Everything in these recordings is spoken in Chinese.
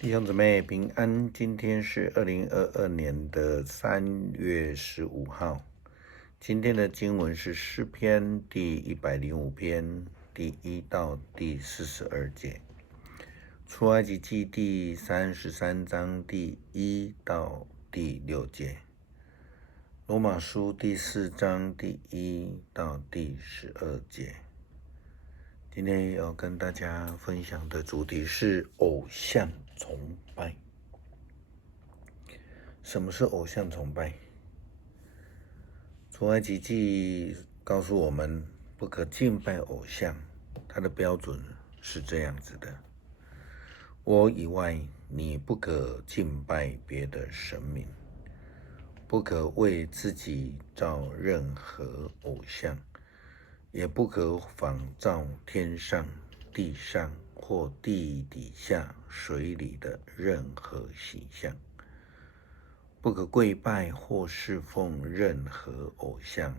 弟兄姊妹平安，今天是2022年的3月15号。今天的经文是诗篇第105篇第1到第42节，出埃及记第33章第1到第6节，罗马书第4章第1到第12节。今天要跟大家分享的主题是偶像崇拜。什么是偶像崇拜？出埃及记告诉我们不可敬拜偶像，它的标准是这样子的：我以外你不可敬拜别的神明，不可为自己造任何偶像，也不可仿照天上、地上或地底下水里的任何形象，不可跪拜或侍奉任何偶像，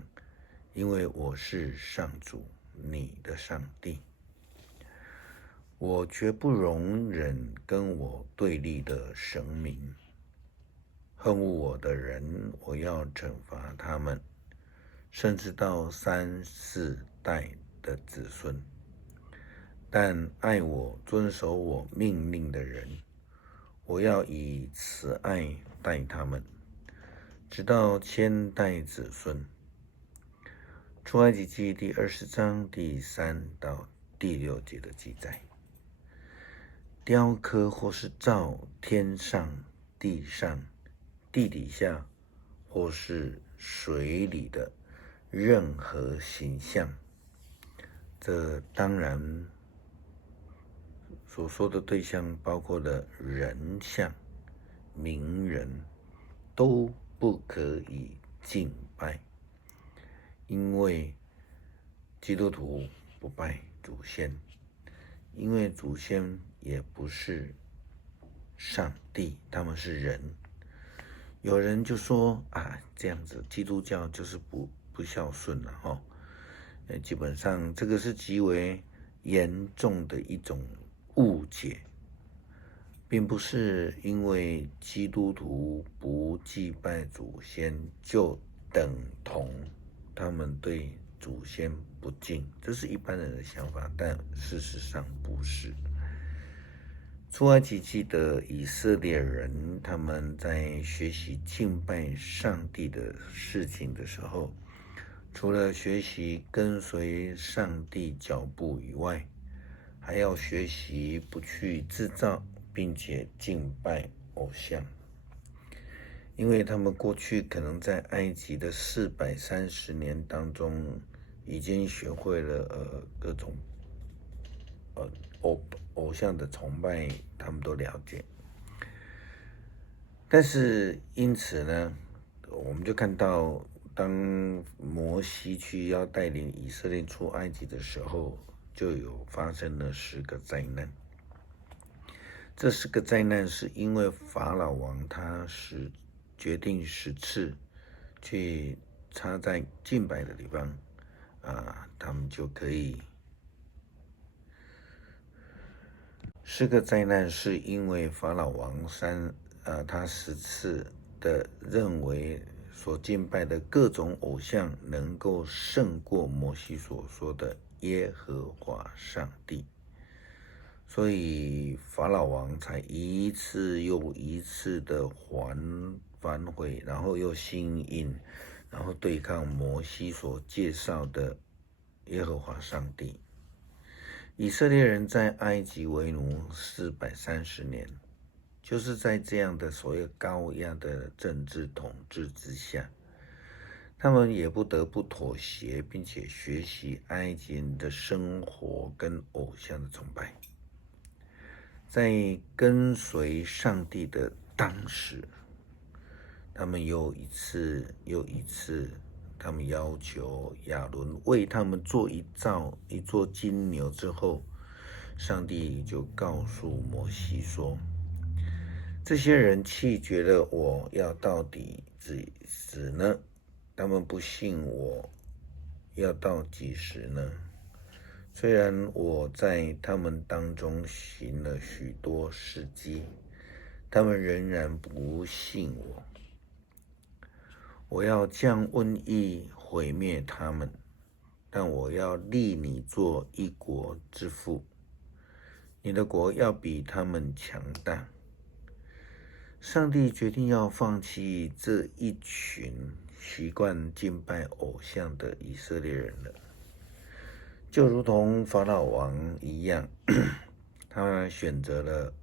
因为我是上主你的上帝。我绝不容忍跟我对立的神明，恨恶我的人，我要惩罚他们，甚至到3、4代的子孙。但爱我、遵守我命令的人，我要以慈爱待他们，直到千代子孙。出埃及记第20章第3到第6节的记载。雕刻或是造天上、地上、地底下或是水里的任何形象，这当然所说的对象包括了人像、名人，都不可以敬拜，因为基督徒不拜祖先，因为祖先也不是上帝，他们是人。有人就说这样子基督教就是不孝顺了哈。基本上这个是极为严重的一种误解，并不是因为基督徒不祭拜祖先就等同他们对祖先不敬，这是一般人的想法，但事实上不是。出埃及记的以色列人，他们在学习敬拜上帝的事情的时候，除了学习跟随上帝脚步以外，还要学习不去制造并且敬拜偶像，因为他们过去可能在埃及的430年当中，已经学会了各种偶像的崇拜，他们都了解。但是因此呢，我们就看到，当摩西去要带领以色列出埃及的时候，就有发生了10个灾难。这10个灾难是因为法老王他决定10次去插在敬拜的地方他们就可以。10个灾难是因为法老王他10次的认为所敬拜的各种偶像能够胜过摩西所说的耶和华上帝，所以法老王才一次又一次的反悔，然后又心硬，然后对抗摩西所介绍的耶和华上帝。以色列人在埃及为奴430年，就是在这样的所谓高压的政治统治之下，他们也不得不妥协，并且学习埃及人的生活跟偶像的崇拜。在跟随上帝的当时，他们又一次又一次，他们要求亚伦为他们做一座金牛之后，上帝就告诉摩西说，这些人弃绝了我，要到底死呢？他们不信我，要到几时呢？虽然我在他们当中行了许多事迹，他们仍然不信我。我要降瘟疫毁灭他们，但我要立你做一国之父，你的国要比他们强大。上帝决定要放弃这一群习惯敬拜偶像的以色列人了，就如同法老王一样，他选择了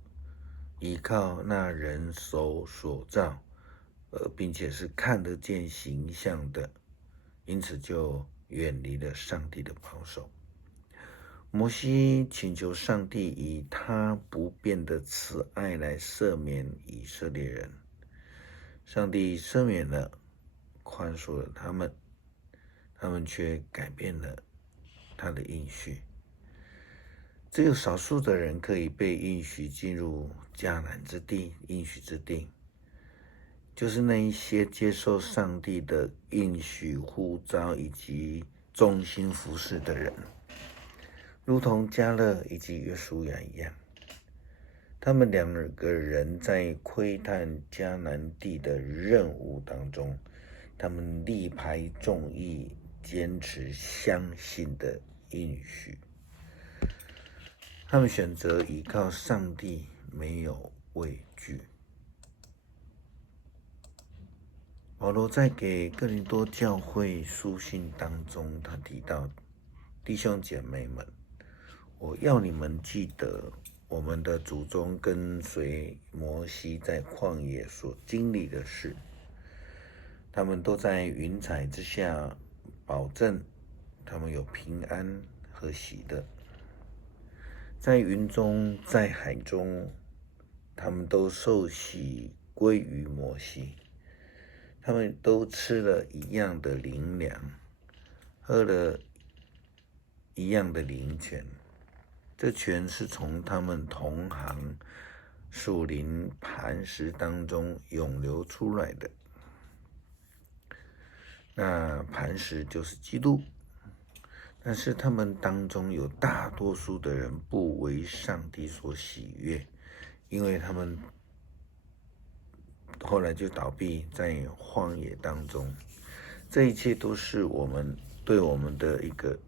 依靠那人手所造，并且是看得见形象的，因此就远离了上帝的保守。摩西请求上帝以他不变的慈爱来赦免以色列人，上帝赦免了，宽恕了他们，他们却改变了他的应许。只有少数的人可以被应许进入迦南之地，应许之地，就是那一些接受上帝的应许呼召以及忠心服侍的人，如同迦勒以及约书亚一样。他们两个人在窥探迦南地的任务当中，他们力排众议，坚持相信的应许。他们选择依靠上帝，没有畏惧。保罗在给哥林多教会书信当中，他提到：弟兄姐妹们，我要你们记得我们的祖宗跟随摩西在旷野所经历的事，他们都在云彩之下，保证他们有平安和喜乐。在云中，在海中，他们都受洗归于摩西，他们都吃了一样的灵粮，喝了一样的灵泉，这泉是从他们同行属灵磐石当中涌流出来的。那磐石就是基督，但是他们当中有大多数的人不为上帝所喜悦，因为他们后来就倒闭在荒野当中。这一切都是我们对我们的一个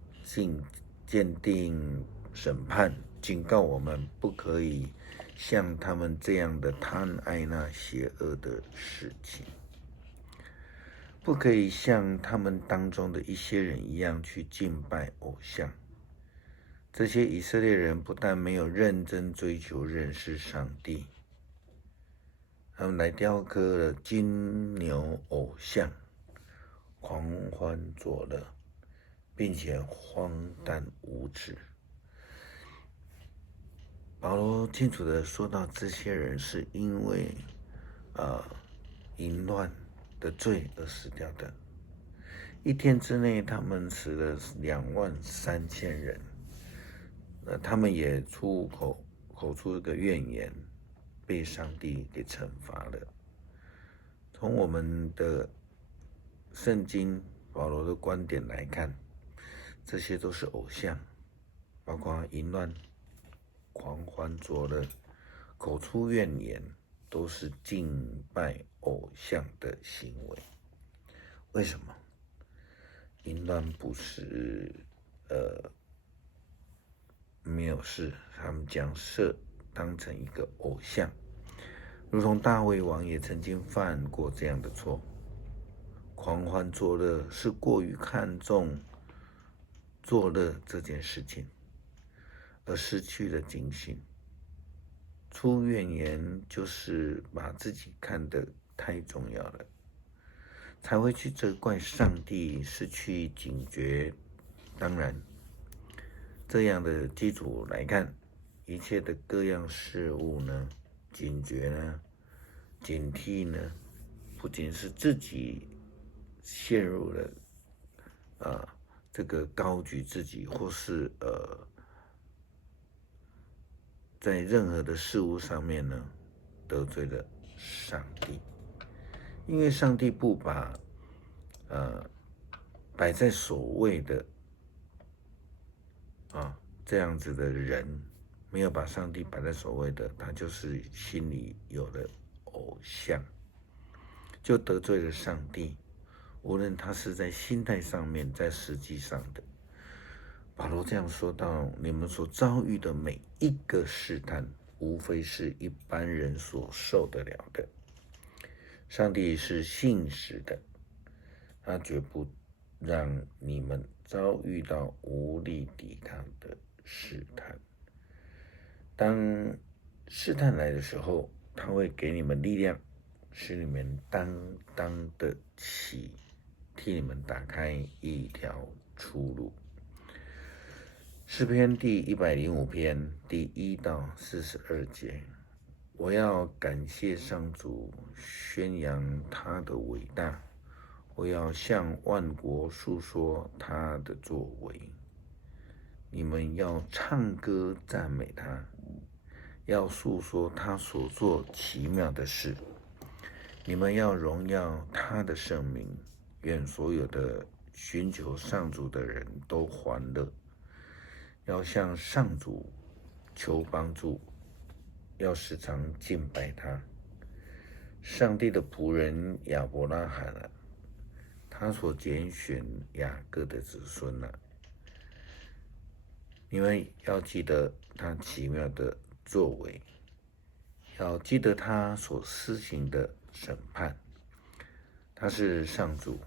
鉴定审判，警告我们不可以像他们这样的贪爱那邪恶的事情，不可以像他们当中的一些人一样去敬拜偶像。这些以色列人不但没有认真追求认识上帝，他们来雕刻了金牛偶像，狂欢作乐，并且荒诞无耻。保罗清楚地说到，这些人是因为淫乱的罪而死掉的。一天之内，他们死了23000人。他们也口出一个怨言，被上帝给惩罚了。从我们的圣经保罗的观点来看，这些都是偶像，包括淫乱、狂欢作乐、口出怨言，都是敬拜偶像的行为。为什么？淫乱不是没有事，他们将色当成一个偶像，如同大卫王也曾经犯过这样的错。狂欢作乐是过于看重作乐这件事情，而失去了警醒。出怨言就是把自己看得太重要了，才会去责怪上帝，失去警觉。当然，这样的基础来看，一切的各样事物呢，警觉呢，警惕呢，不仅是自己陷入了这个高举自己，或是在任何的事物上面呢，得罪了上帝。因为上帝不把摆在首位的这样子的人没有把上帝摆在首位的，他就是心里有了偶像，就得罪了上帝。无论他是在心态上面，在实际上的。保罗这样说到：你们所遭遇的每一个试探，无非是一般人所受得了的。上帝是信实的，他绝不让你们遭遇到无力抵抗的试探。当试探来的时候，他会给你们力量，使你们担当得起，替你们打开一条出路。诗篇第105篇第1到42节，我要感谢上主，宣扬他的伟大，我要向万国述说他的作为。你们要唱歌赞美他，要述说他所做奇妙的事。你们要荣耀他的圣名，愿所有的寻求上主的人都欢乐。要向上主求帮助，要时常敬拜他。上帝的仆人亚伯拉罕啊，他所拣选雅各的子孙啊，你们要记得他奇妙的作为，要记得他所施行的审判。他是上主，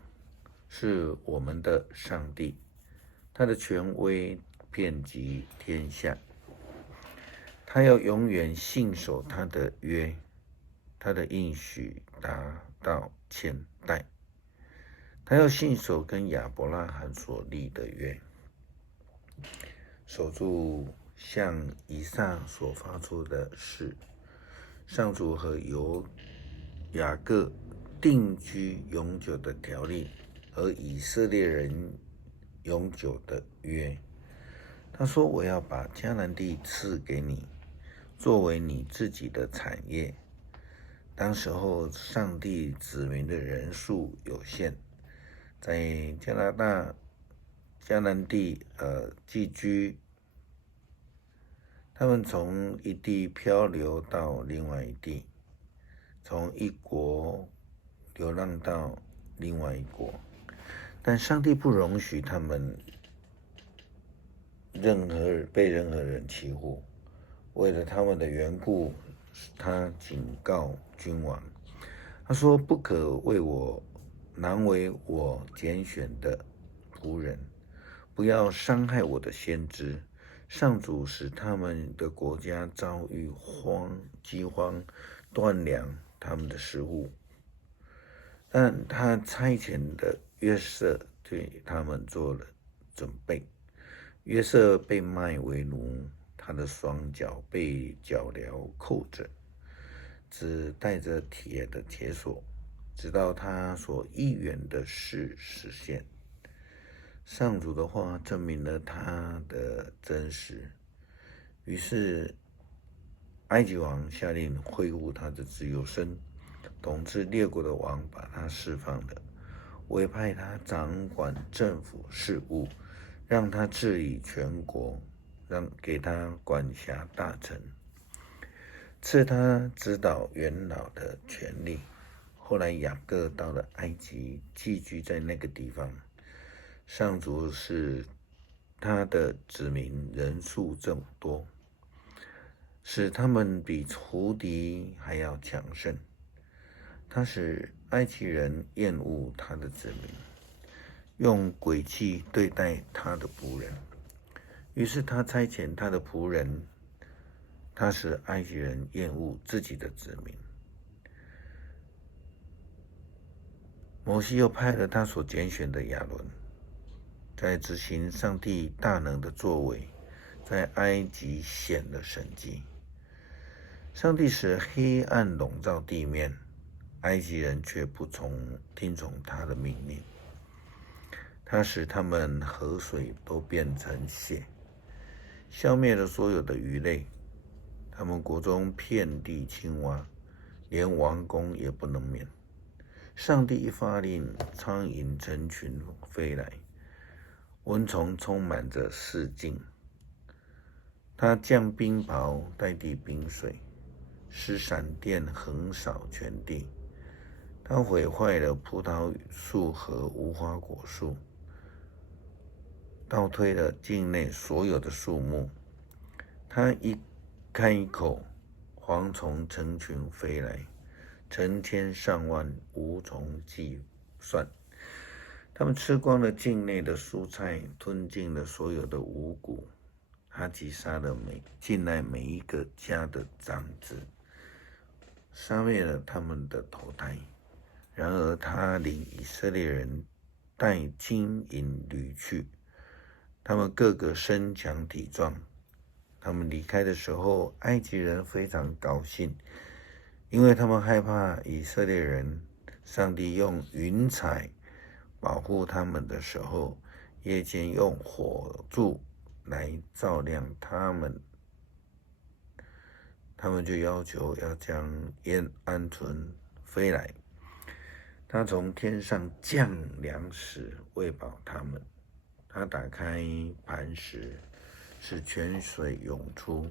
是我们的上帝，他的权威遍及天下。他要永远信守他的约，他的应许达到千代。他要信守跟亚伯拉罕所立的约，守住向以撒所发出的誓。上主和由雅各定居永久的条例，和以色列人永久的约。他说：我要把迦南地赐给你，作为你自己的产业。当时候上帝子民的人数有限，在迦南地寄居，他们从一地漂流到另外一地，从一国流浪到另外一国，但上帝不容许他们被任何人欺负。为了他们的缘故，他警告君王，他说：不可难为我拣选的仆人，不要伤害我的先知。上主使他们的国家遭遇饥荒，断粮他们的食物。但他差遣的约瑟对他们做了准备。约瑟被卖为奴，他的双脚被脚镣扣着，只带着铁的铁锁，直到他所预言的事实现。上主的话证明了他的真实，于是埃及王下令恢复他的自由身，统治列国的王把他释放了，委派他掌管政府事务，让他治理全国，给他管辖大臣，赐他指导元老的权利。后来雅各到了埃及，寄居在那个地方。上主使他的子民人数众多，使他们比仇敌还要强盛。他使埃及人厌恶他的子民，用诡计对待他的仆人。于是他差遣他的仆人，他使埃及人厌恶自己的子民。摩西又派了他所拣选的亚伦，在执行上帝大能的作为，在埃及显了神迹。上帝使黑暗笼罩地面，埃及人却不听从他的命令。他使他们河水都变成血，消灭了所有的鱼类。他们国中遍地青蛙，连王宫也不能免。上帝一发令，苍蝇成群飞来，蚊虫充满着四境。他降冰雹代替冰水，使闪电横扫全地。他毁坏了葡萄树和无花果树，倒退了境内所有的树木。他一开口，蝗虫成群飞来，成千上万，无从计算。他们吃光了境内的蔬菜，吞尽了所有的五谷。他击杀了境内每一个家的长子，杀灭了他们的头胎。然而他领以色列人带金银驴去，他们个个身强体壮。他们离开的时候，埃及人非常高兴，因为他们害怕以色列人。上帝用云彩保护他们的时候，夜间用火柱来照亮他们，他们就要求要将鹌鹑飞来。他从天上降粮食喂饱他们，他打开磐石，使泉水涌出，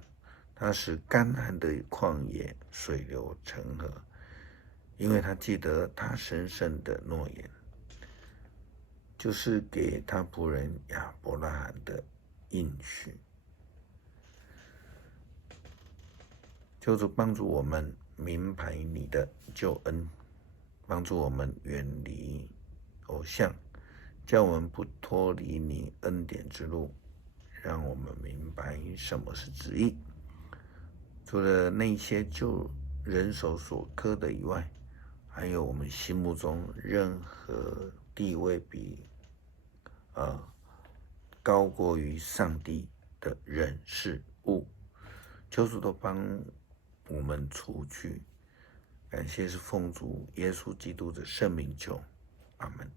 他使干旱的旷野水流成河，因为他记得他神圣的诺言，就是给他仆人亚伯拉罕的应许。求主帮助我们明白你的救恩，帮助我们远离偶像，叫我们不脱离你恩典之路，让我们明白什么是旨意。除了那些就人手所刻的以外，还有我们心目中任何地位比高过于上帝的人事物，求主都帮我们除去。感谢是奉主耶稣基督的圣名求，阿们。